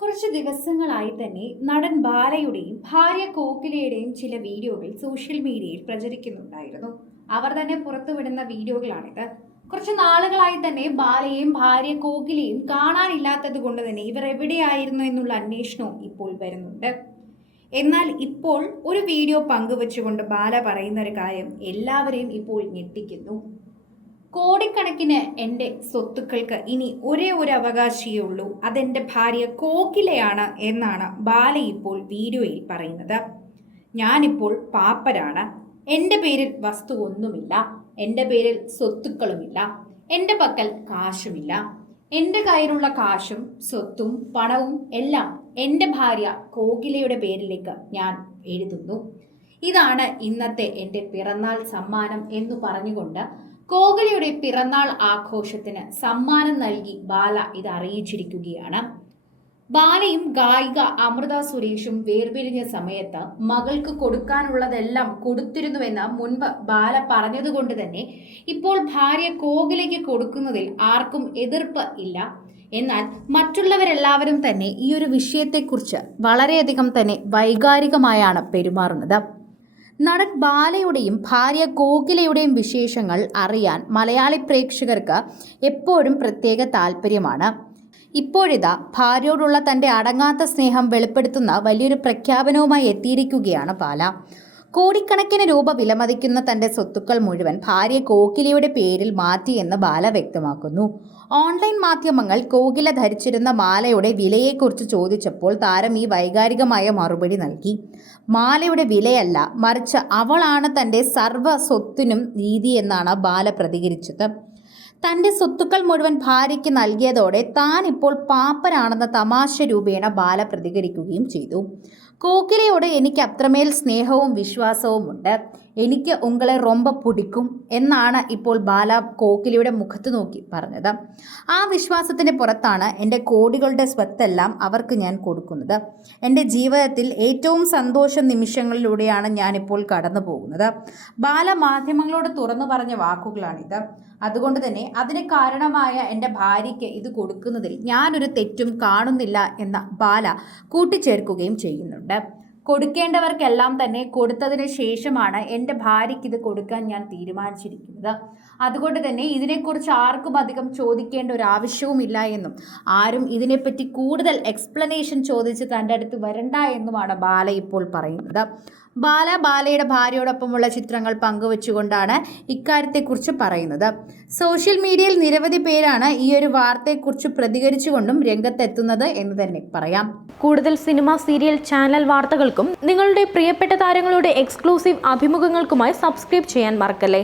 കുറച്ച് ദിവസങ്ങളായി തന്നെ നടൻ ബാലയുടെയും ഭാര്യ കോകിലയുടെയും ചില വീഡിയോകൾ സോഷ്യൽ മീഡിയയിൽ പ്രചരിക്കുന്നുണ്ടായിരുന്നു. അവർ തന്നെ പുറത്തുവിടുന്ന വീഡിയോകളാണിത്. കുറച്ച് നാളുകളായി തന്നെ ബാലയെയും ഭാര്യ കോകിലയും കാണാനില്ലാത്തത് കൊണ്ട് തന്നെ ഇവർ എവിടെയായിരുന്നു എന്നുള്ള അന്വേഷണവും ഇപ്പോൾ വരുന്നുണ്ട്. എന്നാൽ ഇപ്പോൾ ഒരു വീഡിയോ പങ്കുവച്ചുകൊണ്ട് ബാല പറയുന്ന ഒരു കാര്യം എല്ലാവരെയും ഇപ്പോൾ ഞെട്ടിക്കുന്നു. കോടിക്കണക്കിന് എൻ്റെ സ്വത്തുക്കൾക്ക് ഇനി ഒരേ ഒരു അവകാശിയേ ഉള്ളൂ, അതെൻ്റെ ഭാര്യ കോകിലയാണ് എന്നാണ് ബാല ഇപ്പോൾ വീഡിയോയിൽ പറയുന്നത്. ഞാനിപ്പോൾ പാപ്പരാണ്. എൻ്റെ പേരിൽ വസ്തു ഒന്നുമില്ല, എൻ്റെ പേരിൽ സ്വത്തുക്കളുമില്ല, എൻ്റെ പക്കൽ കാശുമില്ല. എൻ്റെ കയ്യിലുള്ള കാശും സ്വത്തും പണവും എല്ലാം എൻ്റെ ഭാര്യ കോകിലയുടെ പേരിലേക്ക് ഞാൻ എഴുതുന്നു. ഇതാണ് ഇന്നത്തെ എൻ്റെ പിറന്നാൾ സമ്മാനം എന്ന് പറഞ്ഞുകൊണ്ട് കോകിലയുടെ പിറന്നാൾ ആഘോഷത്തിന് സമ്മാനം നൽകി ബാല ഇത് അറിയിച്ചിരിക്കുകയാണ്. ബാലയും ഗായിക അമൃത സുരേഷും വേർപിരിഞ്ഞ സമയത്ത് മകൾക്ക് കൊടുക്കാനുള്ളതെല്ലാം കൊടുത്തിരുന്നുവെന്ന് മുൻപ് ബാല പറഞ്ഞതുകൊണ്ട് തന്നെ ഇപ്പോൾ ഭാര്യ കോകിലയ്ക്ക് കൊടുക്കുന്നതിൽ ആർക്കും എതിർപ്പ് ഇല്ല. എന്നാൽ മറ്റുള്ളവരെല്ലാവരും തന്നെ ഈ ഒരു വിഷയത്തെക്കുറിച്ച് വളരെയധികം തന്നെ വൈകാരികമായാണ് പെരുമാറുന്നത്. നടൻ ബാലയുടെയും ഭാര്യ കോകിലയുടെയും വിശേഷങ്ങൾ അറിയാൻ മലയാളി പ്രേക്ഷകർക്ക് എപ്പോഴും പ്രത്യേക താല്പര്യമാണ്. ഇപ്പോഴിതാ ഭാര്യയോടുള്ള തൻ്റെ അടങ്ങാത്ത സ്നേഹം വെളിപ്പെടുത്തുന്ന വലിയൊരു പ്രഖ്യാപനവുമായി എത്തിയിരിക്കുകയാണ് ബാല. കോടിക്കണക്കിന് രൂപ വിലമതിക്കുന്ന തൻ്റെ സ്വത്തുക്കൾ മുഴുവൻ ഭാര്യ കോകിലയുടെ പേരിൽ മാറ്റിയെന്ന് ബാല വ്യക്തമാക്കുന്നു. ഓൺലൈൻ മാധ്യമങ്ങൾ കോകില ധരിച്ചിരുന്ന മാലയുടെ വിലയെക്കുറിച്ച് ചോദിച്ചപ്പോൾ താരം ഈ വൈകാരികമായ മറുപടി നൽകി. മാലയുടെ വിലയല്ല, മറിച്ച് അവളാണ് തൻ്റെ സർവ്വ സ്വത്തിനും നീതി എന്നാണ് ബാല പ്രതികരിച്ചത്. തൻ്റെ സ്വത്തുക്കൾ മുഴുവൻ ഭാര്യയ്ക്ക് നൽകിയതോടെ താൻ ഇപ്പോൾ പാപ്പരാണെന്ന തമാശ രൂപേണ ബാല പ്രതികരിക്കുകയും ചെയ്തു. കോകിലയോട് എനിക്ക് അത്രമേൽ സ്നേഹവും വിശ്വാസവും ഉണ്ട്, എനിക്ക് ഉങ്ങളെ റൊമ്പ പിടിക്കും എന്നാണ് ഇപ്പോൾ ബാല കോകിലയുടെ മുഖത്ത് നോക്കി പറഞ്ഞത്. ആ വിശ്വാസത്തിൻ്റെ പുറത്താണ് എൻ്റെ കോടികളുടെ സ്വത്തെല്ലാം അവർക്ക് ഞാൻ കൊടുക്കുന്നത്. എൻ്റെ ജീവിതത്തിൽ ഏറ്റവും സന്തോഷ നിമിഷങ്ങളിലൂടെയാണ് ഞാനിപ്പോൾ കടന്നു പോകുന്നത്. ബാല മാധ്യമങ്ങളോട് തുറന്നു പറഞ്ഞ വാക്കുകളാണിത്. അതുകൊണ്ട് തന്നെ അതിന് കാരണമായ എൻ്റെ ഭാര്യയ്ക്ക് ഇത് കൊടുക്കുന്നതിൽ ഞാനൊരു തെറ്റും കാണുന്നില്ല എന്ന ബാല കൂട്ടിച്ചേർക്കുകയും ചെയ്യുന്നുണ്ട്. കൊടുക്കേണ്ടവർക്കെല്ലാം തന്നെ കൊടുത്തതിന് ശേഷമാണ് എൻ്റെ ഭാര്യയ്ക്ക് ഇത് കൊടുക്കാൻ ഞാൻ തീരുമാനിച്ചിരിക്കുന്നത്. അതുകൊണ്ട് തന്നെ ഇതിനെക്കുറിച്ച് ആർക്കും അധികം ചോദിക്കേണ്ട ഒരു ആവശ്യവുമില്ല എന്നും ആരും ഇതിനെപ്പറ്റി കൂടുതൽ എക്സ്പ്ലനേഷൻ ചോദിച്ച് തൻ്റെ അടുത്ത് വരണ്ട എന്നുമാണ് ബാല ഇപ്പോൾ പറയുന്നത്. ബാലയുടെ ഭാര്യയോടൊപ്പമുള്ള ചിത്രങ്ങൾ പങ്കുവച്ചുകൊണ്ടാണ് ഇക്കാര്യത്തെക്കുറിച്ച് പറയുന്നത്. സോഷ്യൽ മീഡിയയിൽ നിരവധി പേരാണ് ഈ ഒരു വാർത്തയെക്കുറിച്ച് പ്രതികരിച്ചുകൊണ്ടും രംഗത്തെത്തുന്നത് എന്ന് തന്നെ പറയാം. കൂടുതൽ സിനിമ, സീരിയൽ, ചാനൽ വാർത്തകൾക്കും നിങ്ങളുടെ പ്രിയപ്പെട്ട താരങ്ങളുടെ എക്സ്ക്ലൂസീവ് അഭിമുഖങ്ങൾക്കുമായി സബ്സ്ക്രൈബ് ചെയ്യാൻ മറക്കല്ലേ.